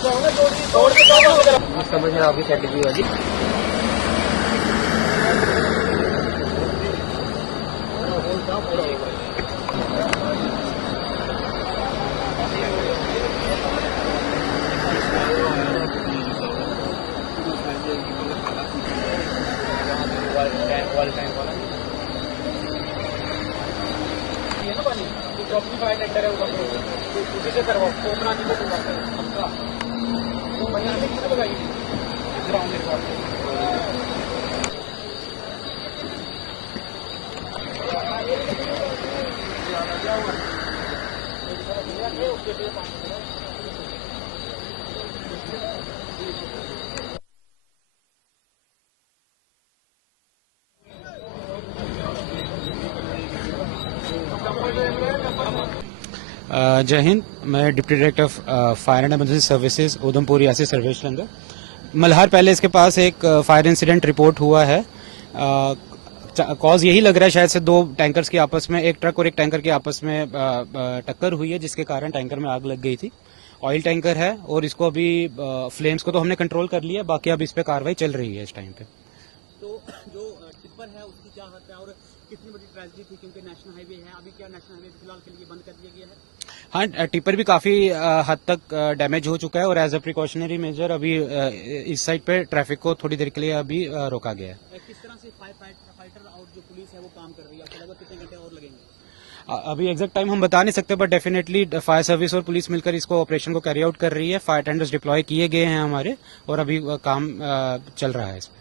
समझ में आपकी सेट की होगी। टेंडर है उसी से करवाओ तो अपना नहीं तो महीने में कितने लगाइए ग्राउंड मेरे पास। जय हिंद। मैं deputy director of fire and emergency services Udhampur Reasi Sarvesh langar. Malhar palace के पास एक फायर इंसिडेंट रिपोर्ट हुआ है। कॉज यही लग रहा है शायद से दो टैंकर्स की आपस में, एक ट्रक और एक टैंकर की आपस में टक्कर हुई है, जिसके कारण टैंकर में आग लग गई थी। ऑयल टैंकर है और इसको अभी फ्लेम्स को तो हमने कंट्रोल कर लिया, बाकी अब इस पे कार्रवाई चल रही है इस टाइम पे। तो जो टिप्पर है उसकी क्या हालत है और कितनी बड़ी ट्रेजेडी थी, क्योंकि नेशनल हाईवे है, अभी क्या नेशनल हाईवे फिलहाल के लिए बंद कर दिया गया है? हाँ, टिप्पर भी काफी हद तक डैमेज हो चुका है और एज अ प्रिकॉशनरी मेजर अभी इस साइड पे ट्रैफिक को थोड़ी देर के लिए अभी रोका गया है। किस तरह से फाइटर और जो पुलिस है वो काम कर रही है, आपको लगा कितने घंटे और लगेंगे? अभी एग्जैक्ट टाइम हम बता नहीं सकते, बट डेफिनेटली फायर सर्विस और पुलिस मिलकर इसको ऑपरेशन को कैरी आउट कर रही है। फायर टेंडर्स डिप्लॉय किए गए हैं हमारे और अभी काम चल रहा है इसमें।